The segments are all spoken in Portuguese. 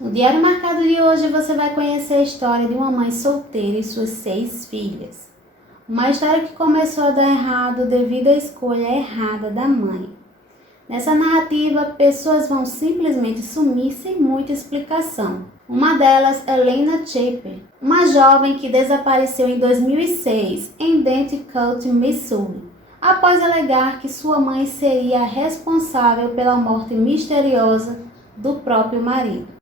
No Diário Marcado de hoje você vai conhecer a história de uma mãe solteira e suas 6 filhas. Uma história que começou a dar errado devido à escolha errada da mãe. Nessa narrativa, pessoas vão simplesmente sumir sem muita explicação. Uma delas é Lena Chaper, uma jovem que desapareceu em 2006 em Denticult, Missouri, após alegar que sua mãe seria a responsável pela morte misteriosa do próprio marido.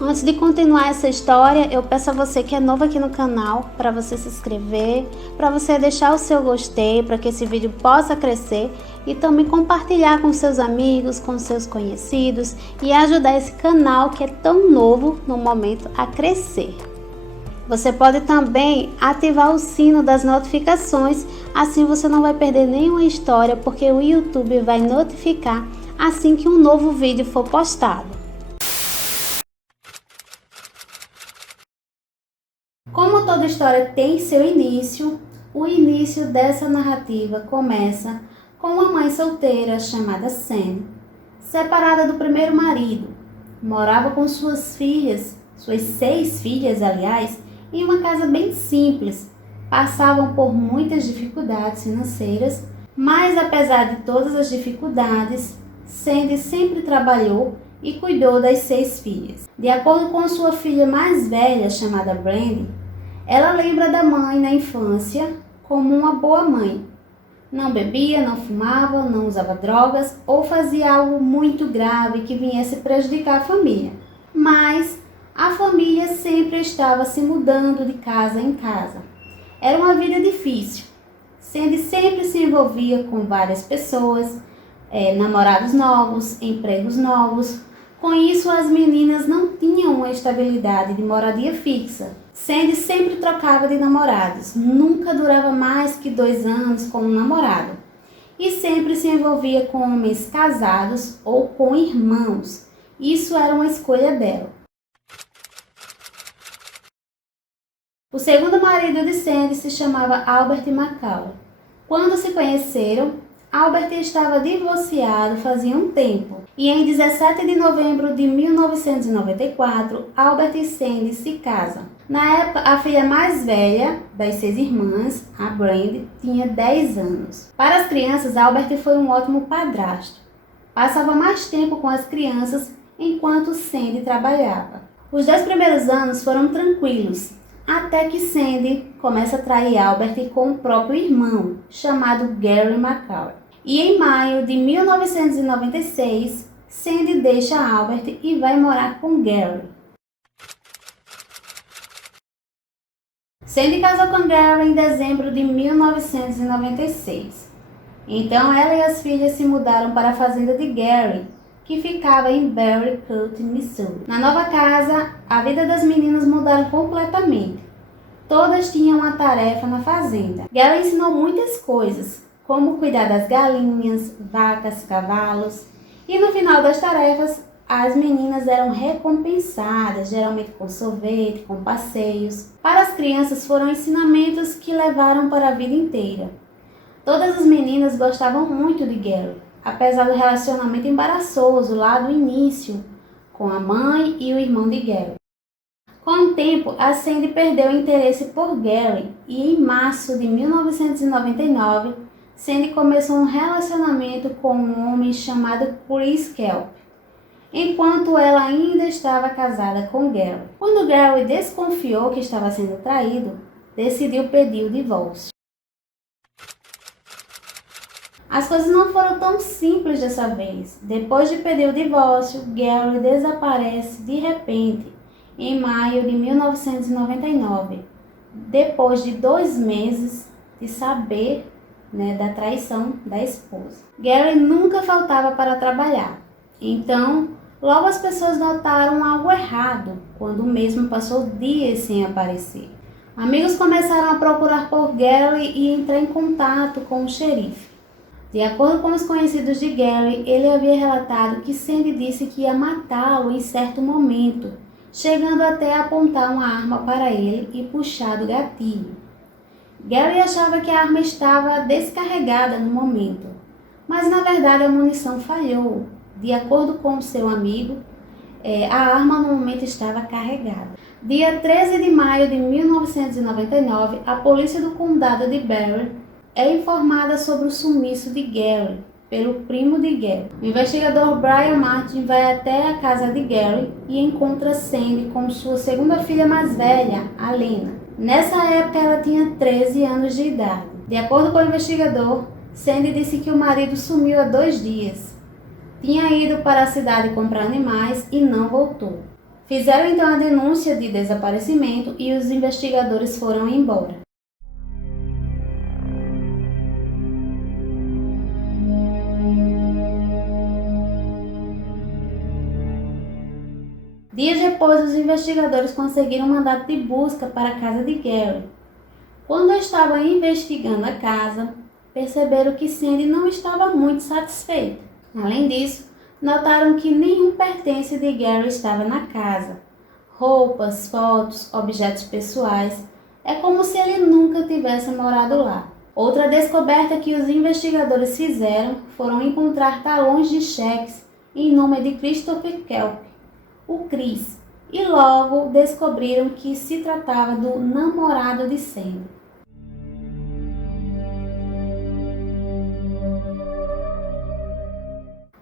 Antes de continuar essa história, eu peço a você que é novo aqui no canal, para você se inscrever, para você deixar o seu gostei, para que esse vídeo possa crescer e também compartilhar com seus amigos, com seus conhecidos e ajudar esse canal que é tão novo no momento a crescer. Você pode também ativar o sino das notificações, assim você não vai perder nenhuma história, porque o YouTube vai notificar assim que um novo vídeo for postado. Como toda história tem seu início, o início dessa narrativa começa com uma mãe solteira chamada Sandy, separada do primeiro marido. Morava com suas filhas, suas 6 filhas, aliás, em uma casa bem simples. Passavam por muitas dificuldades financeiras, mas apesar de todas as dificuldades, Sandy sempre trabalhou e cuidou das 6 filhas. De acordo com sua filha mais velha, chamada Brandy, ela lembra da mãe na infância como uma boa mãe. Não bebia, não fumava, não usava drogas ou fazia algo muito grave que viesse prejudicar a família. Mas a família sempre estava se mudando de casa em casa. Era uma vida difícil. Sandy sempre se envolvia com várias pessoas, namorados novos, empregos novos. Com isso, as meninas não tinham uma estabilidade de moradia fixa. Sandy sempre trocava de namorados, nunca durava mais que 2 anos com um namorado. E sempre se envolvia com homens casados ou com irmãos. Isso era uma escolha dela. O segundo marido de Sandy se chamava Albert McCall. Quando se conheceram, Albert estava divorciado fazia um tempo, e em 17 de novembro de 1994, Albert e Sandy se casam. Na época, a filha mais velha das 6 irmãs, a Brandy, tinha 10 anos. Para as crianças, Albert foi um ótimo padrasto. Passava mais tempo com as crianças enquanto Sandy trabalhava. Os 2 primeiros anos foram tranquilos, até que Sandy começa a trair Albert com o próprio irmão, chamado Gary McCall. E em maio de 1996, Sandy deixa Albert e vai morar com Gary. Sandy casou com Gary em dezembro de 1996. Então ela e as filhas se mudaram para a fazenda de Gary, que ficava em Berry County, Missouri. Na nova casa, a vida das meninas mudaram completamente. Todas tinham uma tarefa na fazenda. Gary ensinou muitas coisas, como cuidar das galinhas, vacas, cavalos. E no final das tarefas, as meninas eram recompensadas, geralmente com sorvete, com passeios. Para as crianças foram ensinamentos que levaram para a vida inteira. Todas as meninas gostavam muito de Gary, apesar do relacionamento embaraçoso lá do início, com a mãe e o irmão de Gary. Com o tempo, a Sandy perdeu o interesse por Gary e em março de 1999, Sandy começou um relacionamento com um homem chamado Chris Kelp, enquanto ela ainda estava casada com Gary. Quando Gary desconfiou que estava sendo traído, decidiu pedir o divórcio. As coisas não foram tão simples dessa vez. Depois de pedir o divórcio, Gary desaparece de repente em maio de 1999, depois de 2 meses de saber da traição da esposa. Gary nunca faltava para trabalhar, então logo as pessoas notaram algo errado quando o mesmo passou dias sem aparecer. Amigos começaram a procurar por Gary e entrar em contato com o xerife. De acordo com os conhecidos de Gary, ele havia relatado que Sandy disse que ia matá-lo em certo momento, chegando até a apontar uma arma para ele e puxar do gatilho. Gary achava que a arma estava descarregada no momento, mas na verdade a munição falhou. De acordo com seu amigo, A arma no momento estava carregada. Dia 13 de maio de 1999, a polícia do condado de Barry é informada sobre o sumiço de Gary pelo primo de Gary. O investigador Brian Martin vai até a casa de Gary e encontra Sandy com sua segunda filha mais velha, a Lena. Nessa época ela tinha 13 anos de idade. De acordo com o investigador, Sandy disse que o marido sumiu há 2 dias. Tinha ido para a cidade comprar animais e não voltou. Fizeram então a denúncia de desaparecimento e os investigadores foram embora. Dias depois, os investigadores conseguiram um mandato de busca para a casa de Gary. Quando estavam investigando a casa, perceberam que Sandy não estava muito satisfeita. Além disso, notaram que nenhum pertence de Gary estava na casa. Roupas, fotos, objetos pessoais. É como se ele nunca tivesse morado lá. Outra descoberta que os investigadores fizeram foram encontrar talões de cheques em nome de Christopher Kelp, o Chris, e logo descobriram que se tratava do namorado de Sandy.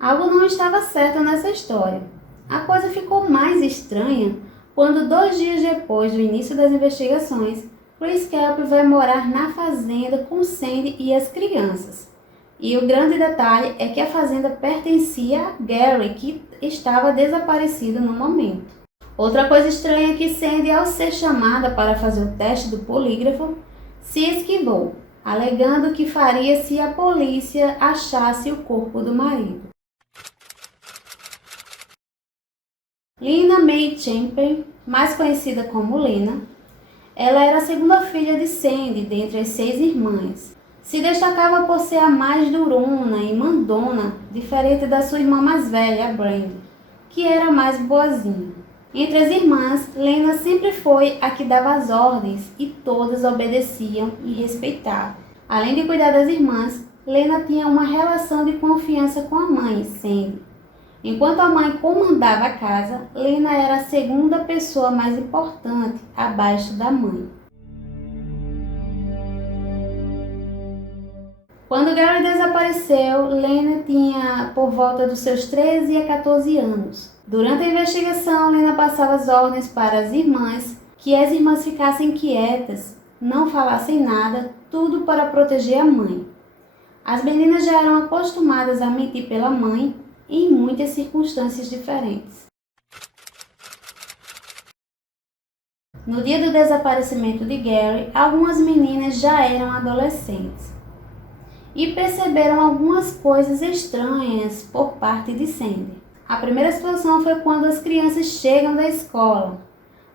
Algo não estava certo nessa história. A coisa ficou mais estranha quando 2 dias depois do início das investigações, Chris Kelp vai morar na fazenda com Sandy e as crianças. E o grande detalhe é que a fazenda pertencia a Gary, que estava desaparecido no momento. Outra coisa estranha é que Sandy, ao ser chamada para fazer o teste do polígrafo, se esquivou, alegando que faria se a polícia achasse o corpo do marido. Lena May Champion, mais conhecida como Lena, ela era a segunda filha de Sandy dentre as 6 irmãs. Se destacava por ser a mais durona e mandona, diferente da sua irmã mais velha, a Brandy, que era mais boazinha. Entre as irmãs, Lena sempre foi a que dava as ordens e todas obedeciam e respeitavam. Além de cuidar das irmãs, Lena tinha uma relação de confiança com a mãe, Sandy. Enquanto a mãe comandava a casa, Lena era a segunda pessoa mais importante, abaixo da mãe. Quando Gary desapareceu, Lena tinha por volta dos seus 13 a 14 anos. Durante a investigação, Lena passava as ordens para as irmãs, que as irmãs ficassem quietas, não falassem nada, tudo para proteger a mãe. As meninas já eram acostumadas a mentir pela mãe em muitas circunstâncias diferentes. No dia do desaparecimento de Gary, algumas meninas já eram adolescentes e perceberam algumas coisas estranhas por parte de Sandy. A primeira situação foi quando as crianças chegam da escola.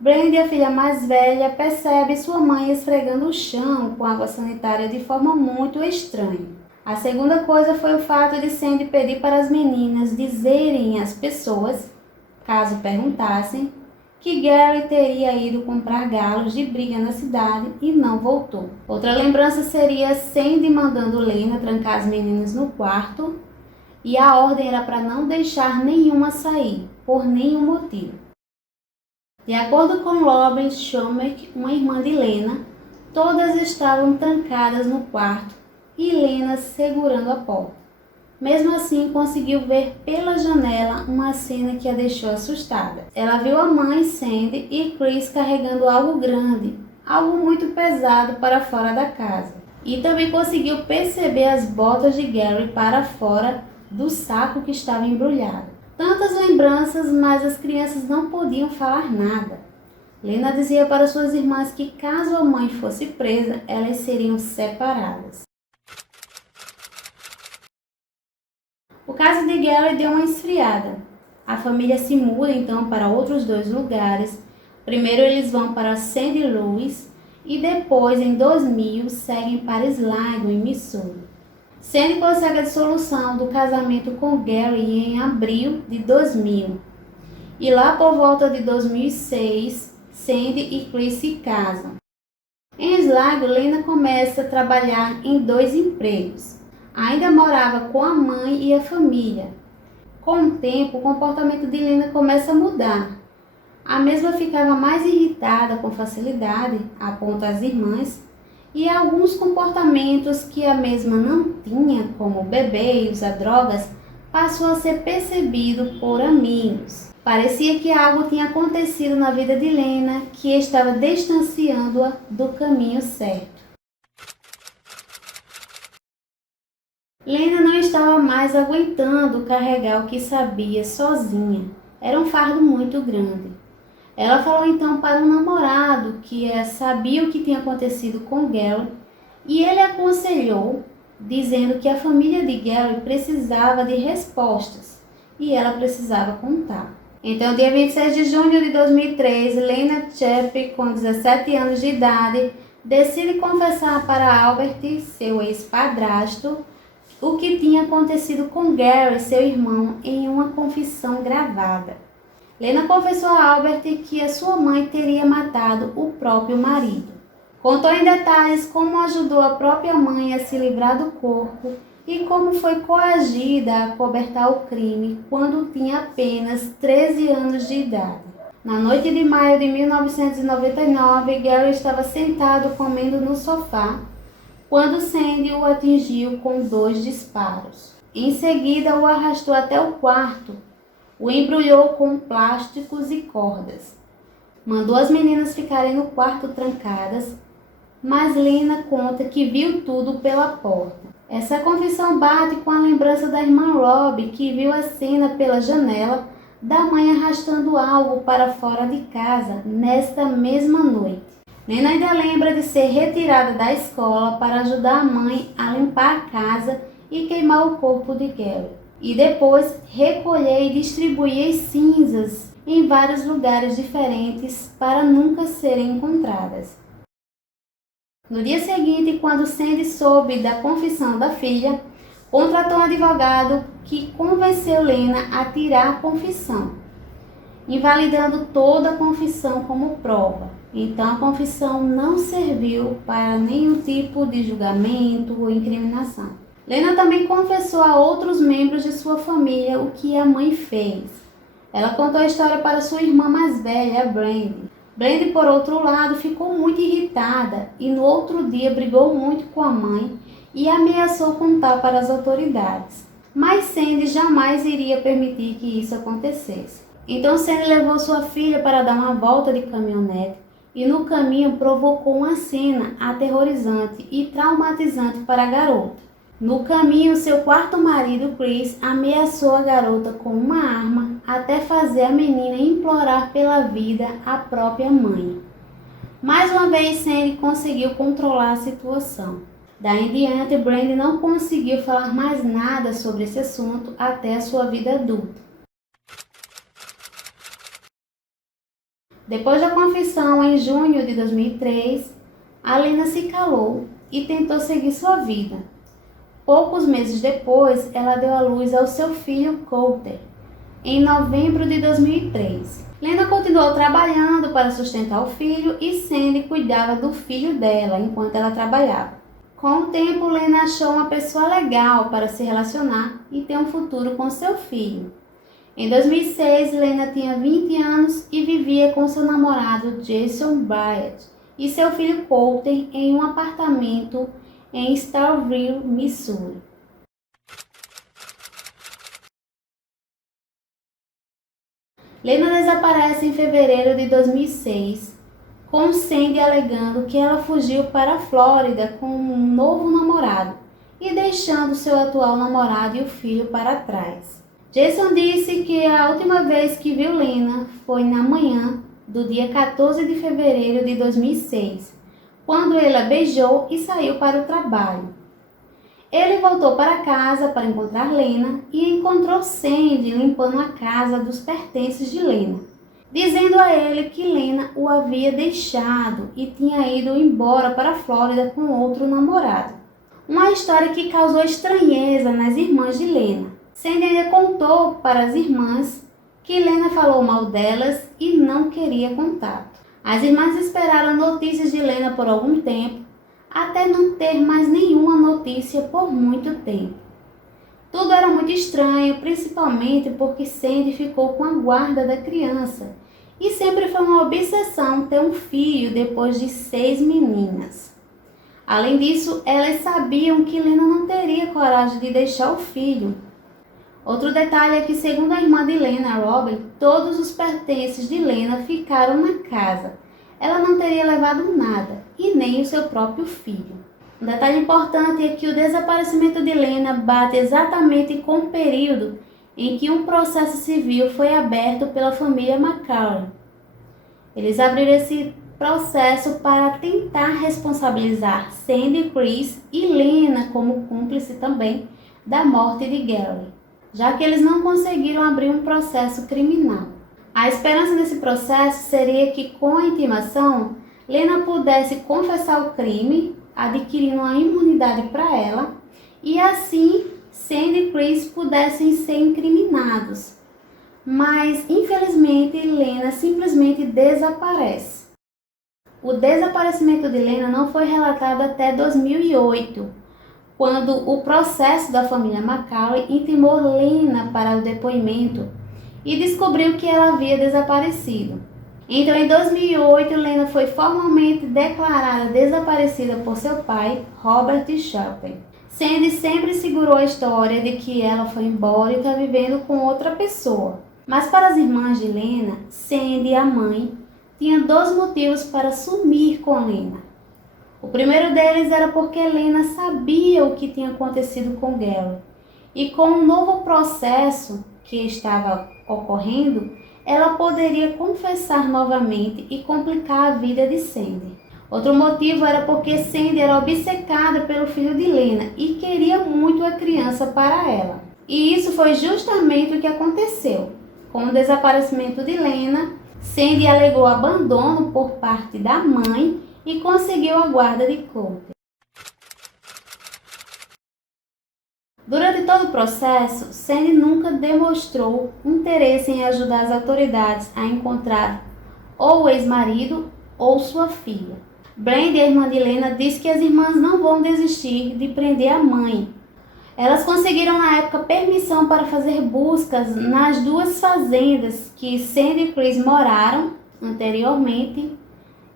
Brandy, a filha mais velha, percebe sua mãe esfregando o chão com água sanitária de forma muito estranha. A segunda coisa foi o fato de Sandy pedir para as meninas dizerem às pessoas, caso perguntassem, que Gary teria ido comprar galos de briga na cidade e não voltou. Outra lembrança seria Sandy mandando Lena trancar as meninas no quarto e a ordem era para não deixar nenhuma sair, por nenhum motivo. De acordo com Robin Schomek, uma irmã de Lena, todas estavam trancadas no quarto e Lena segurando a porta. Mesmo assim, conseguiu ver pela janela uma cena que a deixou assustada. Ela viu a mãe, Sandy, e Chris carregando algo grande, algo muito pesado para fora da casa. E também conseguiu perceber as botas de Gary para fora do saco que estava embrulhado. Tantas lembranças, mas as crianças não podiam falar nada. Lena dizia para suas irmãs que caso a mãe fosse presa, elas seriam separadas. O caso de Gary deu uma esfriada. A família se muda então para outros 2 lugares. Primeiro eles vão para St. Louis e depois, em 2000, seguem para Sligo, em Missouri. Sandy consegue a dissolução do casamento com Gary em abril de 2000. E lá por volta de 2006, Sandy e Chris se casam. Em Sligo, Lena começa a trabalhar em 2 empregos. Ainda morava com a mãe e a família. Com o tempo, o comportamento de Lena começa a mudar. A mesma ficava mais irritada com facilidade, aponta as irmãs, e alguns comportamentos que a mesma não tinha, como beber e usar drogas, passou a ser percebido por amigos. Parecia que algo tinha acontecido na vida de Lena que estava distanciando-a do caminho certo. Lena não estava mais aguentando carregar o que sabia sozinha. Era um fardo muito grande. Ela falou então para um namorado que sabia o que tinha acontecido com Gary e ele aconselhou, dizendo que a família de Gary precisava de respostas e ela precisava contar. Então, dia 26 de junho de 2003, Lena Chappe, com 17 anos de idade, decide confessar para Albert, seu ex-padrasto, o que tinha acontecido com Gary, seu irmão, em uma confissão gravada. Lena confessou a Albert que a sua mãe teria matado o próprio marido. Contou em detalhes como ajudou a própria mãe a se livrar do corpo e como foi coagida a cobertar o crime quando tinha apenas 13 anos de idade. Na noite de maio de 1999, Gary estava sentado comendo no sofá quando Sandy o atingiu com 2 disparos. Em seguida, o arrastou até o quarto, o embrulhou com plásticos e cordas. Mandou as meninas ficarem no quarto trancadas, mas Lena conta que viu tudo pela porta. Essa confissão bate com a lembrança da irmã Rob, que viu a cena pela janela da mãe arrastando algo para fora de casa nesta mesma noite. Lena ainda lembra de ser retirada da escola para ajudar a mãe a limpar a casa e queimar o corpo de Gary, e depois recolher e distribuir as cinzas em vários lugares diferentes para nunca serem encontradas. No dia seguinte, quando Sandy soube da confissão da filha, contratou um advogado que convenceu Lena a tirar a confissão, invalidando toda a confissão como prova. Então, a confissão não serviu para nenhum tipo de julgamento ou incriminação. Lena também confessou a outros membros de sua família o que a mãe fez. Ela contou a história para sua irmã mais velha, a Brandy. Brandy, por outro lado, ficou muito irritada e no outro dia brigou muito com a mãe e ameaçou contar para as autoridades. Mas Sandy jamais iria permitir que isso acontecesse. Então Sandy levou sua filha para dar uma volta de caminhonete e no caminho provocou uma cena aterrorizante e traumatizante para a garota. No caminho, seu quarto marido, Chris, ameaçou a garota com uma arma até fazer a menina implorar pela vida à própria mãe. Mais uma vez, Sandy conseguiu controlar a situação. Daí em diante, Brandy não conseguiu falar mais nada sobre esse assunto até a sua vida adulta. Depois da confissão, em junho de 2003, a Lena se calou e tentou seguir sua vida. Poucos meses depois, ela deu à luz ao seu filho Coulter, em novembro de 2003. Lena continuou trabalhando para sustentar o filho e Sandy cuidava do filho dela enquanto ela trabalhava. Com o tempo, Lena achou uma pessoa legal para se relacionar e ter um futuro com seu filho. Em 2006, Lena tinha 20 anos e vivia com seu namorado Jason Bryant e seu filho Coulter em um apartamento em Starville, Missouri. Lena desaparece em fevereiro de 2006, com Sandy alegando que ela fugiu para a Flórida com um novo namorado e deixando seu atual namorado e o filho para trás. Jason disse que a última vez que viu Lena foi na manhã do dia 14 de fevereiro de 2006, quando ele a beijou e saiu para o trabalho. Ele voltou para casa para encontrar Lena e encontrou Sandy limpando a casa dos pertences de Lena, dizendo a ele que Lena o havia deixado e tinha ido embora para a Flórida com outro namorado. Uma história que causou estranheza nas irmãs de Lena. Sandy ainda contou para as irmãs que Lena falou mal delas e não queria contato. As irmãs esperaram notícias de Lena por algum tempo, até não ter mais nenhuma notícia por muito tempo. Tudo era muito estranho, principalmente porque Sandy ficou com a guarda da criança. E sempre foi uma obsessão ter um filho depois de 6 meninas. Além disso, elas sabiam que Lena não teria coragem de deixar o filho. Outro detalhe é que, segundo a irmã de Lena, Robin, todos os pertences de Lena ficaram na casa. Ela não teria levado nada, e nem o seu próprio filho. Um detalhe importante é que o desaparecimento de Lena bate exatamente com o período em que um processo civil foi aberto pela família McCarley. Eles abriram esse processo para tentar responsabilizar Sandy, Chris e Lena como cúmplice também da morte de Gary, já que eles não conseguiram abrir um processo criminal. A esperança desse processo seria que, com a intimação, Lena pudesse confessar o crime, adquirindo uma imunidade para ela, e assim Sandy e Chris pudessem ser incriminados. Mas, infelizmente, Lena simplesmente desaparece. O desaparecimento de Lena não foi relatado até 2008, quando o processo da família McCarley intimou Lena para o depoimento e descobriu que ela havia desaparecido. Então, em 2008, Lena foi formalmente declarada desaparecida por seu pai, Robert Sharpe. Sandy sempre segurou a história de que ela foi embora e está vivendo com outra pessoa. Mas para as irmãs de Lena, Sandy, a mãe, tinha 2 motivos para sumir com Lena. O primeiro deles era porque Lena sabia o que tinha acontecido com Gary. E com um novo processo que estava ocorrendo, ela poderia confessar novamente e complicar a vida de Sandy. Outro motivo era porque Sandy era obcecada pelo filho de Lena e queria muito a criança para ela. E isso foi justamente o que aconteceu. Com o desaparecimento de Lena, Sandy alegou abandono por parte da mãe e conseguiu a guarda de Coulter. Durante todo o processo, Sandy nunca demonstrou interesse em ajudar as autoridades a encontrar ou o ex-marido ou sua filha. Brandy, a irmã de Lena, disse que as irmãs não vão desistir de prender a mãe. Elas conseguiram na época permissão para fazer buscas nas 2 fazendas que Sandy e Chris moraram anteriormente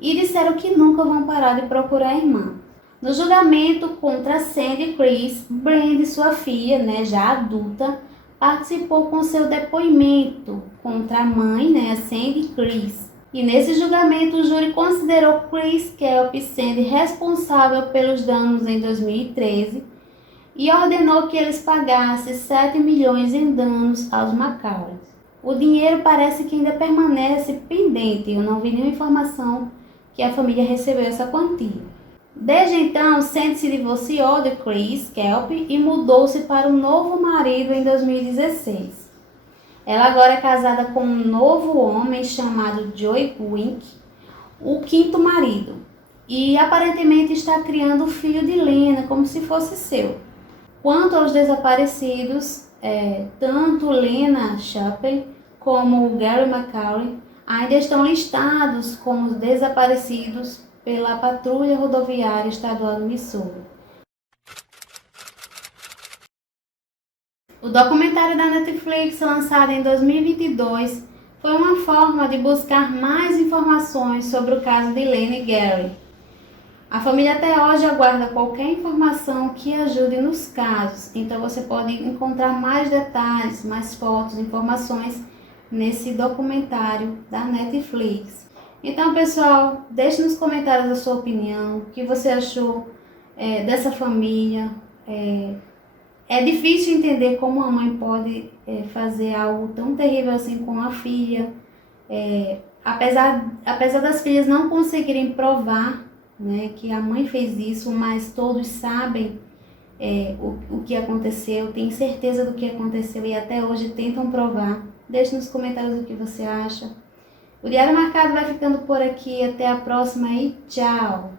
e disseram que nunca vão parar de procurar a irmã. No julgamento contra Sandy e Chris, Brandy, sua filha, já adulta, participou com seu depoimento contra a mãe, a Sandy e Chris. E nesse julgamento o júri considerou Chris Kelp Sandy responsável pelos danos em 2013 e ordenou que eles pagassem 7 milhões em danos aos McCarley. O dinheiro parece que ainda permanece pendente, eu não vi nenhuma informação que a família recebeu essa quantia. Desde então, Sandy se divorciou de Chris Kelp e mudou-se para um novo marido em 2016. Ela agora é casada com um novo homem chamado Joey Wink, o 5º marido, e aparentemente está criando o filho de Lena como se fosse seu. Quanto aos desaparecidos, tanto Lena Sharpe como Gary McCarley ainda estão listados como desaparecidos pela Patrulha Rodoviária Estadual do Missouri. O documentário da Netflix, lançado em 2022, foi uma forma de buscar mais informações sobre o caso de Lena e Gary. A família até hoje aguarda qualquer informação que ajude nos casos, então você pode encontrar mais detalhes, mais fotos, informações nesse documentário da Netflix. Então, pessoal, deixe nos comentários a sua opinião, o que você achou dessa família. É difícil entender como a mãe pode fazer algo tão terrível assim com a filha. Apesar das filhas não conseguirem provar, que a mãe fez isso, mas todos sabem o que aconteceu, têm certeza do que aconteceu e até hoje tentam provar. Deixe nos comentários o que você acha. O Diário Marcado vai ficando por aqui. Até a próxima e tchau!